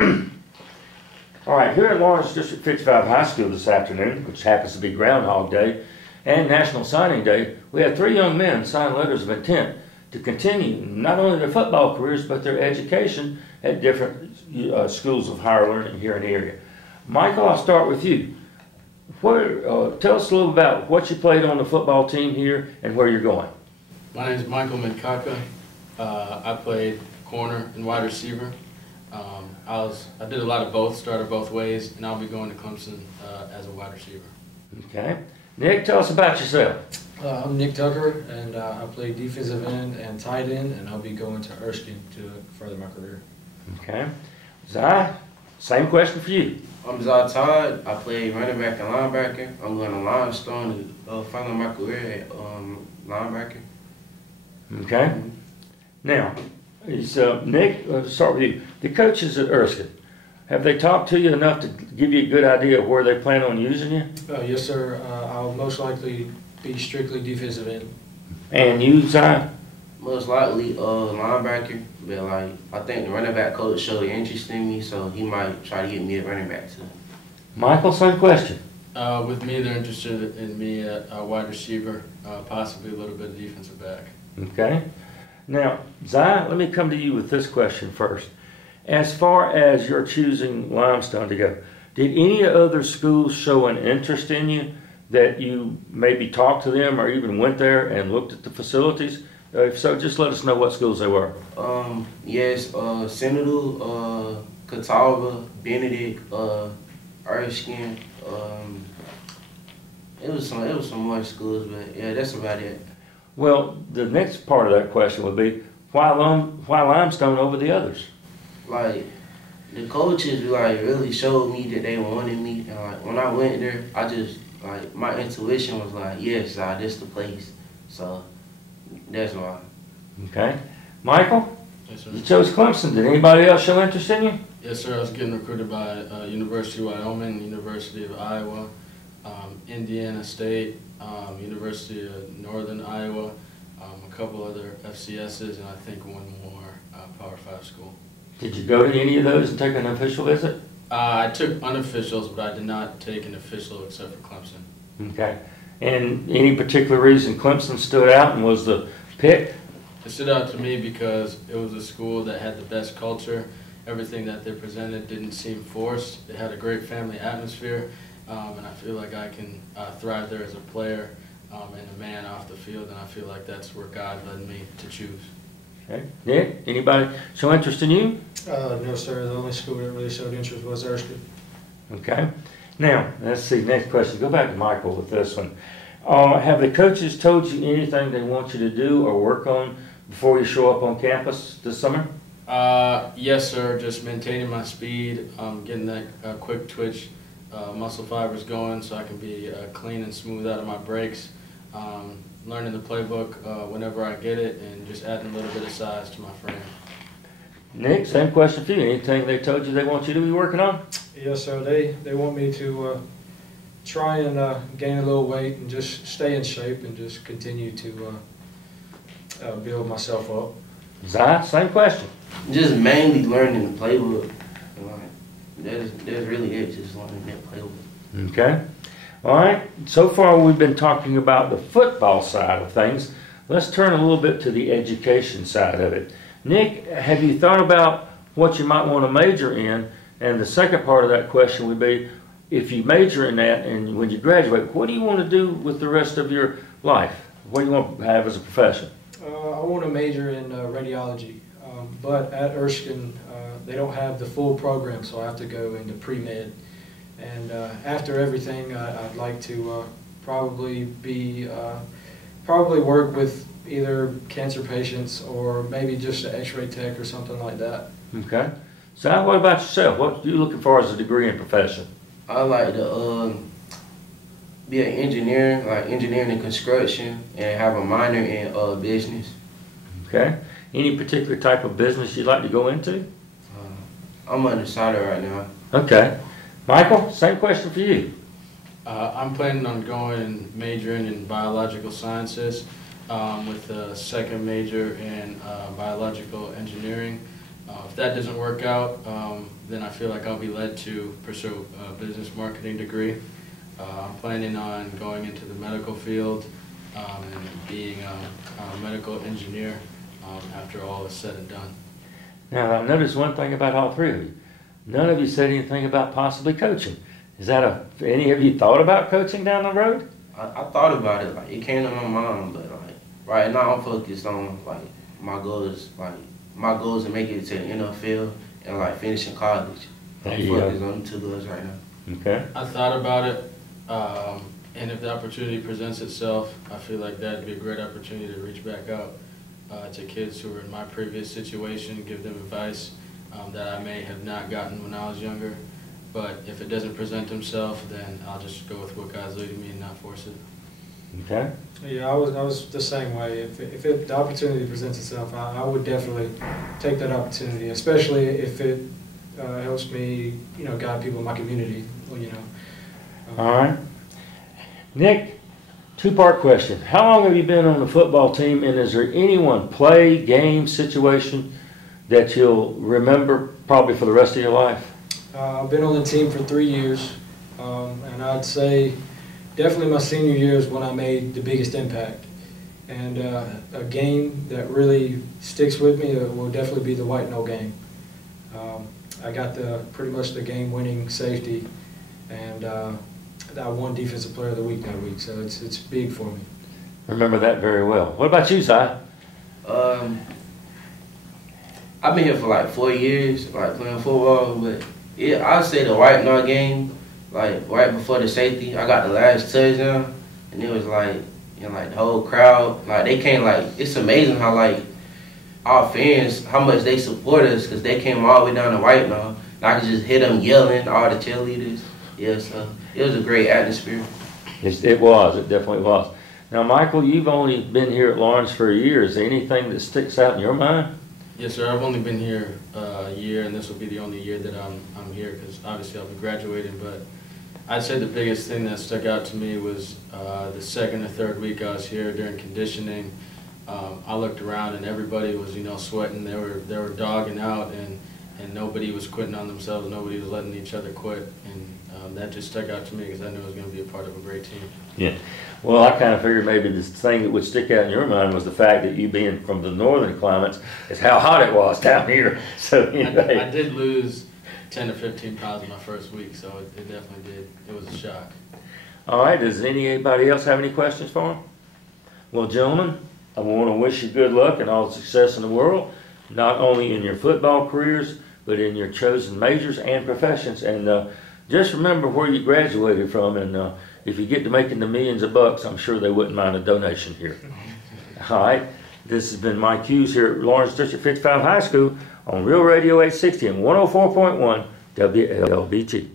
All right, here at Lawrence District 55 High School this afternoon, which happens to be Groundhog Day and National Signing Day, we had 3 young men sign letters of intent to continue not only their football careers but their education at different schools of higher learning here in the area. Michael, I'll start with you. Tell us a little about what you played on the football team here and where you're going. My name is Michael Mankaka. I played corner and wide receiver. I did a lot of both, started both ways, and I'll be going to Clemson as a wide receiver. Okay. Nick, tell us about yourself. I'm Nick Tucker, and I play defensive end and tight end, and I'll be going to Erskine to further my career. Okay. Zai, same question for you. I'm Todd. I play running back and linebacker. I'm going to Limestone to follow my career at linebacker. Okay. Now, Nick, let's start with you. The coaches at Erskine, have they talked to you enough to give you a good idea of where they plan on using you? Yes, sir. I'll most likely be strictly defensive end. And you, Zai? Most likely linebacker, but I think the running back coach showed interest in me, so he might try to get me a running back too. Michael, same question. With me, they're interested in me at wide receiver, possibly a little bit of defensive back. Okay. Now, Zai, let me come to you with this question first. As far as you're choosing Limestone to go, did any other schools show an interest in you that you maybe talked to them or even went there and looked at the facilities? If so, just let us know what schools they were. Yes, Senator, Catawba, Benedict, Erskine. It was some more schools, but yeah, that's about it. Well, the next part of that question would be, why Limestone over the others? The coaches really showed me that they wanted me, and when I went there, I just my intuition was yes, this the place. So that's why. Okay, Michael. Yes, sir. You chose Clemson. Did anybody else show interest in you? Yes, sir. I was getting recruited by University of Wyoming, University of Iowa, Indiana State, University of Northern Iowa, a couple other FCSs, and I think one more Power 5 school. Did you go to any of those and take an official visit? I took unofficials, but I did not take an official except for Clemson. Okay. And any particular reason Clemson stood out and was the pick? It stood out to me because it was a school that had the best culture. Everything that they presented didn't seem forced. It had a great family atmosphere, and I feel like I can thrive there as a player and a man off the field, and I feel like that's where God led me to choose. Okay. Nick, anybody show interest in you? No, sir. The only school that really showed interest was Erskine. Okay. Now, let's see, next question. Go back to Michael with this one. Have the coaches told you anything they want you to do or work on before you show up on campus this summer? Yes, sir. Just maintaining my speed, getting that quick twitch muscle fibers going so I can be clean and smooth out of my breaks, learning the playbook whenever I get it, and just adding a little bit of size to my frame. Nick, same question for you. Anything they told you they want you to be working on? Yes, sir. They want me to try and gain a little weight and just stay in shape and just continue to build myself up. Zai, same question. Just mainly learning the playbook. That's really it, just learning that playbook. Okay. All right. So far we've been talking about the football side of things. Let's turn a little bit to the education side of it. Nick, have you thought about what you might want to major in? And the second part of that question would be, if you major in that and when you graduate, what do you want to do with the rest of your life? What do you want to have as a profession? I want to major in radiology, but at Erskine they don't have the full program, so I have to go into pre-med. And after everything, I'd like to probably work with either cancer patients or maybe just an x-ray tech or something like that. Okay. So what about yourself? What are you looking for as a degree and profession? I like to be an engineer, like engineering and construction, and have a minor in business. Okay. Any particular type of business you'd like to go into? I'm undecided right now. Okay. Michael, same question for you. I'm planning on going and majoring in biological sciences with a second major in biological engineering. If that doesn't work out, then I feel like I'll be led to pursue a business marketing degree. I'm planning on going into the medical field and being a medical engineer after all is said and done. Now, I noticed one thing about all three of you. None of you said anything about possibly coaching. Is that any of you thought about coaching down the road? I thought about it, like it came to my mind, but like right now I'm focused on like my goals to make it to the NFL and like finishing college. I'm focused on the 2 goals right now. Okay. I thought about it, and if the opportunity presents itself, I feel like that'd be a great opportunity to reach back out to kids who were in my previous situation, give them advice that I may have not gotten when I was younger. But if it doesn't present himself, then I'll just go with what God's leading me and not force it. Okay. Yeah, I was the same way. If the opportunity presents itself, I would definitely take that opportunity, especially if it helps me, guide people in my community. All right. Nick, 2-part question. How long have you been on the football team, and is there any one play, game, situation that you'll remember probably for the rest of your life? I've been on the team for 3 years, and I'd say definitely my senior year is when I made the biggest impact. And a game that really sticks with me will definitely be the White Knoll game. I got pretty much the game-winning safety, and I won Defensive Player of the Week that week, so it's big for me. Remember that very well. What about you, Si? I've been here for like 4 years, like playing football, but yeah, I'd say the White Knoll game, like right before the safety, I got the last touchdown, and it was like, like the whole crowd, like they came, like it's amazing how like our fans, how much they support us, because they came all the way down to White Knoll, and I could just hear them yelling, all the cheerleaders. Yeah, so it was a great atmosphere. It was. It definitely was. Now, Michael, you've only been here at Lawrence for a year. Is there anything that sticks out in your mind? Yes, sir. I've only been here a year, and this will be the only year that I'm here because obviously I'll be graduating. But I'd say the biggest thing that stuck out to me was the second or third week I was here during conditioning. I looked around and everybody was, sweating. They were dogging out, and nobody was quitting on themselves. Nobody was letting each other quit, and that just stuck out to me because I knew I was going to be a part of a great team. Yeah. Well, I kind of figured maybe the thing that would stick out in your mind was the fact that you being from the northern climates is how hot it was down here. So I did lose 10 to 15 pounds in my first week, so it definitely did. It was a shock. All right. Does anybody else have any questions for him? Well, gentlemen, I want to wish you good luck and all the success in the world, not only in your football careers, but in your chosen majors and professions. And just remember where you graduated from, and if you get to making the millions of bucks, I'm sure they wouldn't mind a donation here. All right. This has been Mike Hughes here at Lawrence District 55 High School on Real Radio 860 and 104.1 WLBG.